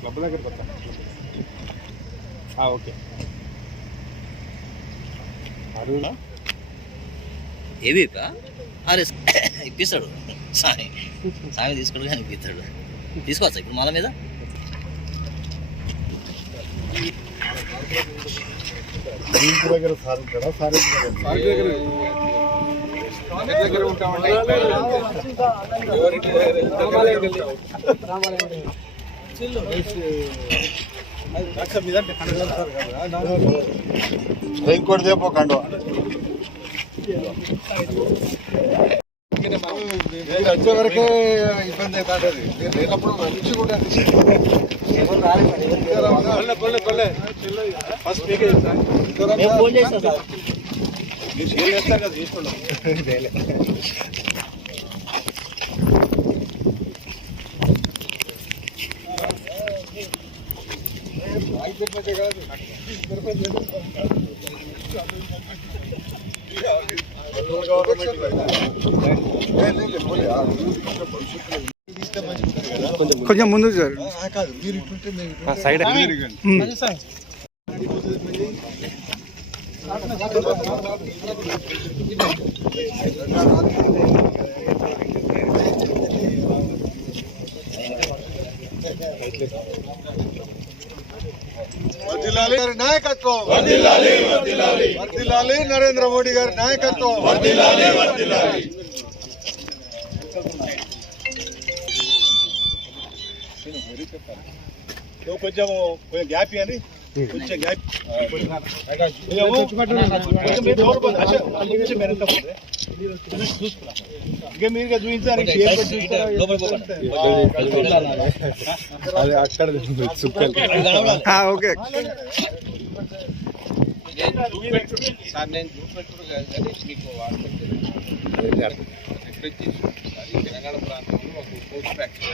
Club దగ్గర కొత్త okay అరుణ ఏవి అరే ఇప్పిస్తాడు. సాయి సాయి తీసుకోడు కానీ ఇప్పిస్తాడు. తీసుకోవచ్చా ఇప్పుడు మాల మీద? ఇంటి దగ్గర సార్ ఉంటాడా సార్ దగ్గర దగ్గర ఉంటామంటే ఇంకోటి దేపో కండు మీరు వచ్చే వరకే ఇబ్బంది అవుతుంది మీరు లేనప్పుడు మంచి కూడా ఫస్ట్ మీకే ఫోన్ చేస్తా సార్ మీరు షేర్ చేస్తారు కదా తీసుకున్నాం కొంచెం ముందు సార్ సైడ్ వర్ధిల్లాలి గారి నాయకత్వం వర్ధిల్లాలి వర్ధిల్లాలి వర్ధిల్లాలి నరేంద్ర మోడీ గారి నాయకత్వం వర్ధిల్లాలి వర్ధిల్లాలి కొంచెం కొంచెం గ్యాప్ అని కొంచెం గ్యాప్ ఇంకా మీరు చూపించారు అది అక్కడ చుక్కలు ఓకే సార్ నేను చూపెట్టుడు కాదు కానీ మీకు వాట్సాప్ రిక్వెస్ట్ చేసి అది తెలంగాణ ప్రాంతంలో ఒక పోస్ట్ ఫ్యాక్టరీ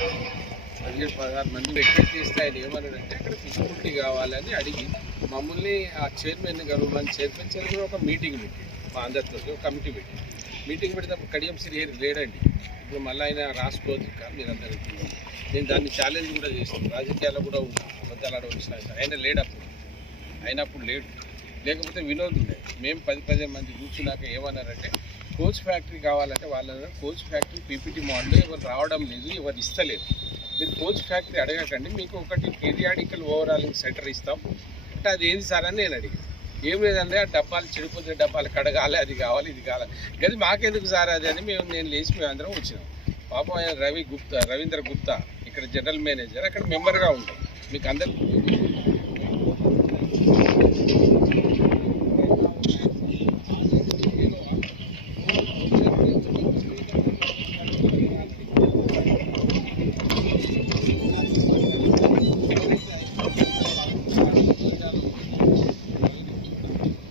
పదిహేడు పదహారు మంది రిక్వెస్ట్ చేస్తే ఆయన ఏమన్నాడంటే అక్కడ ఫిజిబిలిటీ కావాలని అడిగి మమ్మల్ని ఆ చైర్మన్ గవర్నమెంట్ చైర్మన్ చైర్మన్ ఒక మీటింగ్ పెట్టి మా అందరితో ఒక కమిటీ పెట్టి మీటింగ్ పెడితే కడియం శ్రీహరి లేడండి. ఇప్పుడు మళ్ళీ ఆయన రాసుకోవచ్చు మీరందరూ నేను దాన్ని ఛాలెంజ్ కూడా చేస్తాను. రాజకీయాల్లో కూడా ఉన్నా అబద్ధాలు ఆడవలసిన ఆయన లేడప్పుడు. అయినప్పుడు లేడు. లేకపోతే వినోద్ ఉండే. మేము పది పదిహేను మంది కూర్చున్నాక ఏమన్నారంటే కోచ్ ఫ్యాక్టరీ కావాలంటే వాళ్ళ కోచ్ ఫ్యాక్టరీ పీపీటీ మోడల్ ఎవరు రావడం లేదు ఎవరు ఇస్తలేదు. మీరు కోచ్ ఫ్యాక్టరీ అడగకండి మీకు ఒకటి పీరియాడికల్ ఓవరాల్ సెంటర్ ఇస్తాం. అంటే అది ఏంది సార్ అని నేను అడిగాను. ఏం లేదంటే ఆ డబ్బాలు చెడిపోతే డబ్బాలు కడగాలి అది కావాలి ఇది కావాలి. కానీ మాకెందుకు సార్ అది అని మేము నేను లేచి మేము అందరం వచ్చినాం. పాపం ఆయన రవి గుప్తా రవీంద్ర గుప్తా ఇక్కడ జనరల్ మేనేజర్ అక్కడ మెంబర్గా ఉంటాం. మీకు అందరికీ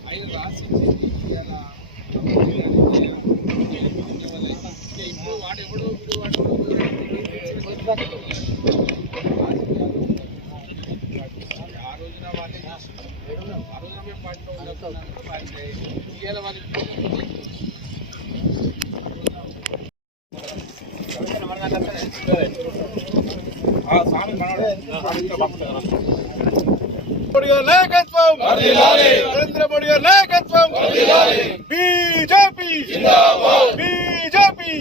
ఆయన రాసి ఇలా ఇప్పుడు వాడెవడో ఇప్పుడు వాడు ఆ రోజున వాళ్ళే ఆ రోజున మేము పార్టీలో ఉన్నప్పుడు వాళ్ళే ఇవాళ వాళ్ళకి మోడీ గారి నాయకత్వం నరేంద్ర మోడీ గారి నాయకత్వం బీజేపీ బీజేపీ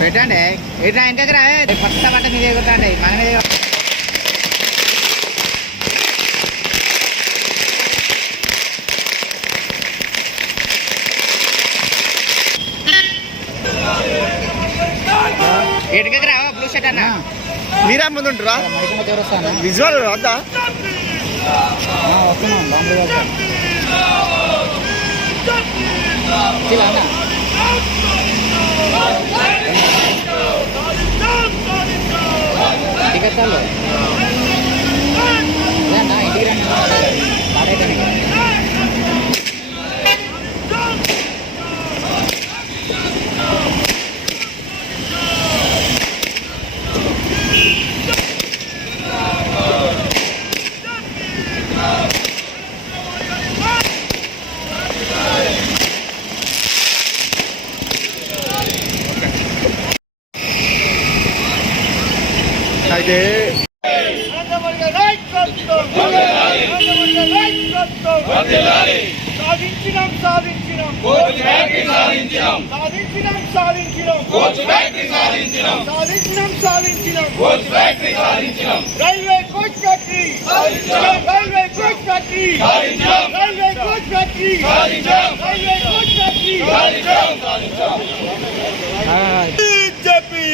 పెట్టండి. ఇట్లా వెనకకి రా పట్ట పట్ట మీద ఎగురుతాండి మన మీద అన్న మీరే ముందు ఉంటారా వస్తాను విజువల్ వద్దా? వస్తున్నాం సాధించినాం సాధించినాం. సాధించినాం. సాధించినాం సాధించినాం. సాధించినాం. Railway coach factory railway coach factory railway coach factory railway coach factory BJP.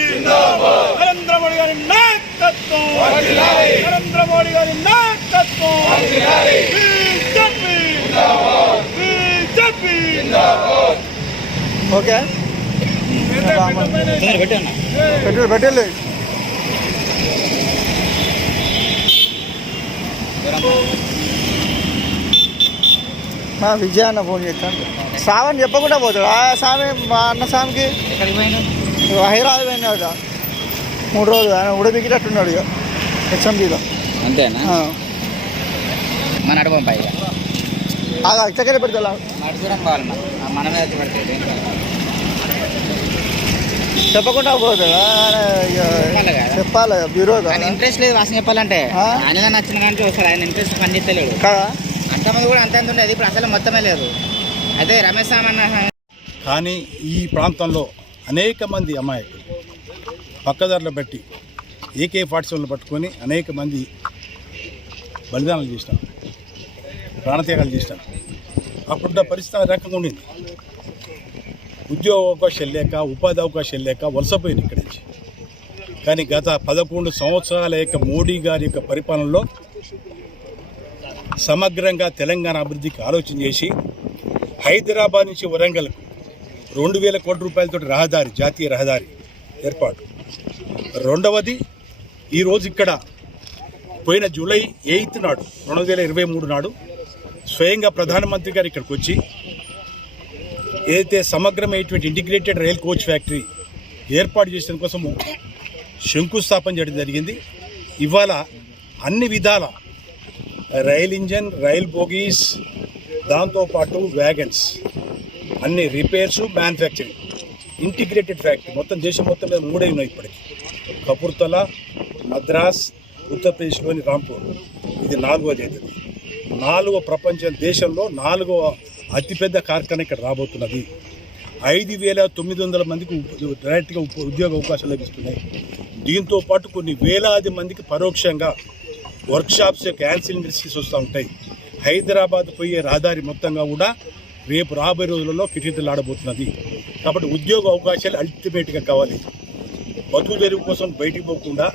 Narendra Modi గారి నాయకత్వం. నరేంద్ర మోడీ గారి నాయకత్వం బీజేపీ బీజేపీ ఓకే. పెట్టి మా విజయ అన్న ఫోన్ చేస్తాను సావని చెప్పకుండా పోతాడు. ఆ స్వామి మా అన్న స్వామికి హైదరాబాద్ పోయినాడు మూడు రోజులు ఆయన ఉడబిక్కినట్టున్నాడు ఇక హెచ్ఎండిలో. అంతేనా? మన అడగం పైగా చక్కెర పెడతా మనమే కాదు. చెప్పకుండా ఇక చెప్పాలి బ్యూరో ఆయన ఇంట్రెస్ట్ లేదు వాసన చెప్పాలంటే? ఆయన నచ్చిన కానీ వస్తారు ఆయన ఇంట్రెస్ట్ పనిచేస్తలేడు. కదా అంతమంది కూడా అంత ఉండేది ఇప్పుడు అసలు మొత్తమే లేదు. అయితే రమేష్ సామన్న కానీ ఈ ప్రాంతంలో అనేక మంది అమాయకులు పక్కదారులు బట్టి ఏకే పాఠశాలను పట్టుకొని అనేక మంది బలిదానాలు చేసినారు. ప్రాణత్యాగాలు చేసినారు. అప్పుడున్న పరిస్థితి రకంగా ఉండింది. ఉద్యోగ అవకాశాలు లేక ఉపాధి అవకాశాలు లేక వలసపోయింది ఇక్కడి నుంచి. కానీ గత పదకొండు సంవత్సరాల యొక్క మోడీ గారి యొక్క పరిపాలనలో సమగ్రంగా తెలంగాణ అభివృద్ధికి ఆలోచన చేసి హైదరాబాద్ నుంచి వరంగల్కు రెండు వేల కోట్ల రూపాయలతో రహదారి జాతీయ రహదారి ఏర్పాటు. రెండవది ఈరోజు ఇక్కడ పోయిన జూలై ఎయిత్ నాడు రెండు వేల ఇరవై మూడు నాడు స్వయంగా ప్రధానమంత్రి గారు ఇక్కడికి వచ్చి ఏదైతే సమగ్రమైనటువంటి ఇంటిగ్రేటెడ్ రైల్ కోచ్ ఫ్యాక్టరీ ఏర్పాటు చేసిన కోసము శంకుస్థాపన చేయడం జరిగింది. ఇవాళ అన్ని విధాల రైల్ ఇంజన్ రైల్ బోగీస్ దాంతోపాటు వ్యాగన్స్ అన్ని రిపేర్స్ మ్యానుఫ్యాక్చరింగ్ ఇంటిగ్రేటెడ్ ఫ్యాక్టరీ మొత్తం దేశం మొత్తం మీద మూడే ఉన్నాయి ఇప్పటికి. కపూర్తల మద్రాస్ ఉత్తరప్రదేశ్లోని రాంపూర్. ఇది నాలుగోది అవుతుంది నాలుగో ప్రపంచ దేశంలో నాలుగో అతిపెద్ద కార్ఖానా ఇక్కడ రాబోతున్నది. ఐదు వేల తొమ్మిది వందల మందికి డైరెక్ట్గా ఉద్యోగ అవకాశాలు లభిస్తున్నాయి. దీంతో పాటు కొన్ని వేలాది మందికి పరోక్షంగా వర్క్షాప్స్ యొక్క ఇండస్ట్రీస్ వస్తూ ఉంటాయి. హైదరాబాద్ పోయే రహదారి మొత్తంగా కూడా రేపు రాబోయే రోజులలో కిటికీలాడబోతున్నది కాబట్టి ఉద్యోగ అవకాశాలు అల్టిమేట్గా కావాలి. బతుకు తెరువు కోసం బయటికి పోకుండా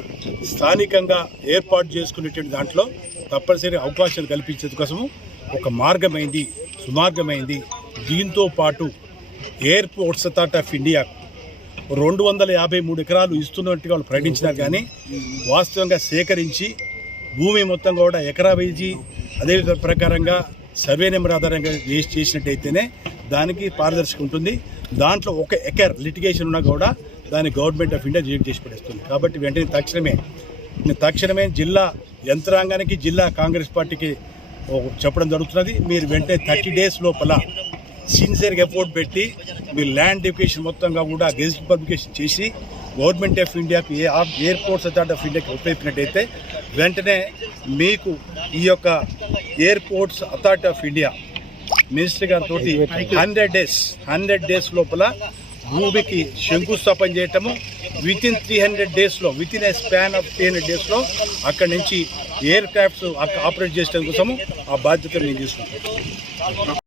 స్థానికంగా ఏర్పాటు చేసుకునేటువంటి దాంట్లో తప్పనిసరి అవకాశాలు కల్పించేందుకోసము ఒక మార్గమైంది సుమార్గమైంది. దీంతో పాటు ఎయిర్పోర్ట్స్ అథారిటీ ఆఫ్ ఇండియా రెండు వందల యాభై మూడు ఎకరాలు ఇస్తున్నట్టుగా వాళ్ళు ప్రకటించినా కానీ వాస్తవంగా సేకరించి భూమి మొత్తం కూడా ఎకరా వేసి అదే ప్రకారంగా సర్వే నెంబర్ ఆధారంగా వేసి చేసినట్టయితేనే దానికి పారదర్శకం ఉంటుంది. దాంట్లో ఒక ఎకర్ లిటిగేషన్ ఉన్నా కూడా దాన్ని గవర్నమెంట్ ఆఫ్ ఇండియా రిజెక్ట్ చేసి పడేస్తుంది. కాబట్టి వెంటనే తక్షణమే తక్షణమే జిల్లా యంత్రాంగానికి జిల్లా కాంగ్రెస్ పార్టీకి చెప్పడం జరుగుతున్నది. మీరు వెంటనే థర్టీ డేస్ లోపల సిన్సియర్గా ఎఫోర్ట్ పెట్టి మీ ల్యాండ్ ఎడ్యుకేషన్ మొత్తంగా కూడా గెజిట్ పబ్లికేషన్ చేసి గవర్నమెంట్ ఆఫ్ ఇండియాకు ఏ ఎయిర్పోర్ట్స్ అథారిటీ ఆఫ్ ఇండియాకి ఉపయోగించినట్టయితే వెంటనే మీకు ఈ యొక్క airports authority of India minister గారితో హండ్రెడ్ డేస్ హండ్రెడ్ డేస్ లోపల భూమికి శంకుస్థాపన చేయటము విత్ ఇన్ త్రీ హండ్రెడ్ డేస్లో within a span of three hundred డేస్లో అక్కడి నుంచి ఎయిర్ క్రాఫ్ట్స్ ఆపరేట్ చేయడం కోసము ఆ బాధ్యతను నేను తీసుకుంటాను